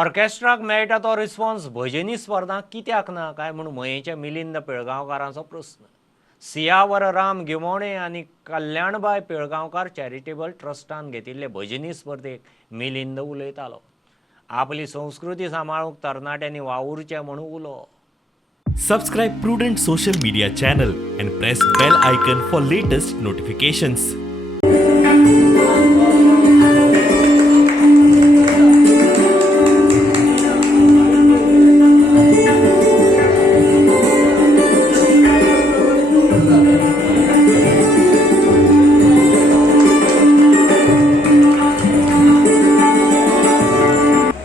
ऑर्केस्ट्राक मेळटा तो रिस्पॉन्स भजनी स्पर्धांक कित्याक ना काय म्हणून मयेच्या मिलिंद पिळगांवकारांचो प्रस्न. सियावर राम गिमोणे आनी कल्याणबाय पिळगांवकार चॅरिटेबल ट्रस्टान घेतिल्ले भजनी स्पर्धेक मिलिंद उलयतालो. आपली संस्कृती सांबाळूंक तरणाट्यांनी वावुरचें म्हणून उलो. Subscribe Prudent social media channel and press bell icon for latest notifications.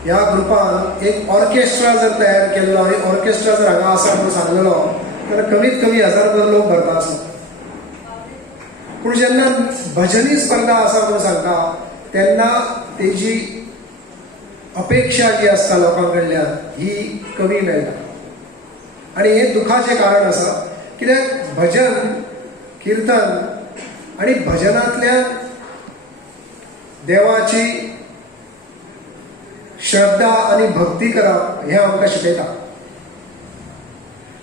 ह्या ग्रुपान एक ऑर्केस्ट्रा जर तयार केल्लो आनी ऑर्केस्ट्रा जर हांगा आसा म्हणून सांगलेलो जाल्यार कमीत कमी 1000 लोक भरता आसलो. पूण जेन्ना भजनी स्पर्धा आसा म्हणून सांगता तेन्ना तेजी अपेक्षा जी आसता लोकां कडल्यान ही कमी मेळटा. आनी हें दुखाचें कारण आसा, कित्याक भजन किर्तन आनी भजनांतल्यान देवाची श्रद्धा आणि भक्ती करप हे आमकां शिकयता.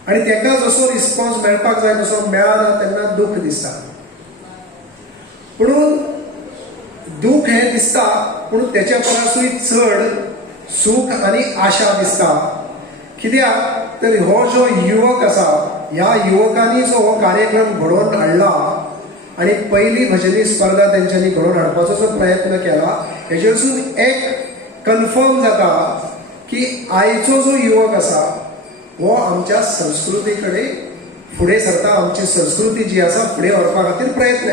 आनी तेका जसो रिस्पॉन्स मेळपाक जाय तसो मेळना तेन्ना दूख दिसता. पुणून दूख हें दिसता, पूण तेच्या परसूय चड सूख आनी आशा दिसता. कित्याक तर हो जो युवक आसा, ह्या युवकांनी जो हो कार्यक्रम घडोवन हाडला आनी पयली भजनी स्पर्धा तेंच्यांनी घडोवन हाडपाचो जो प्रयत्न केला, हेजे वरसून एक कन्फर्म जाता की आयचो जो युवक आसा हो आमच्या संस्कृती कडेन फुडें सरता, आमची संस्कृती जी आसा फुडें व्हरपा खातीर प्रयत्न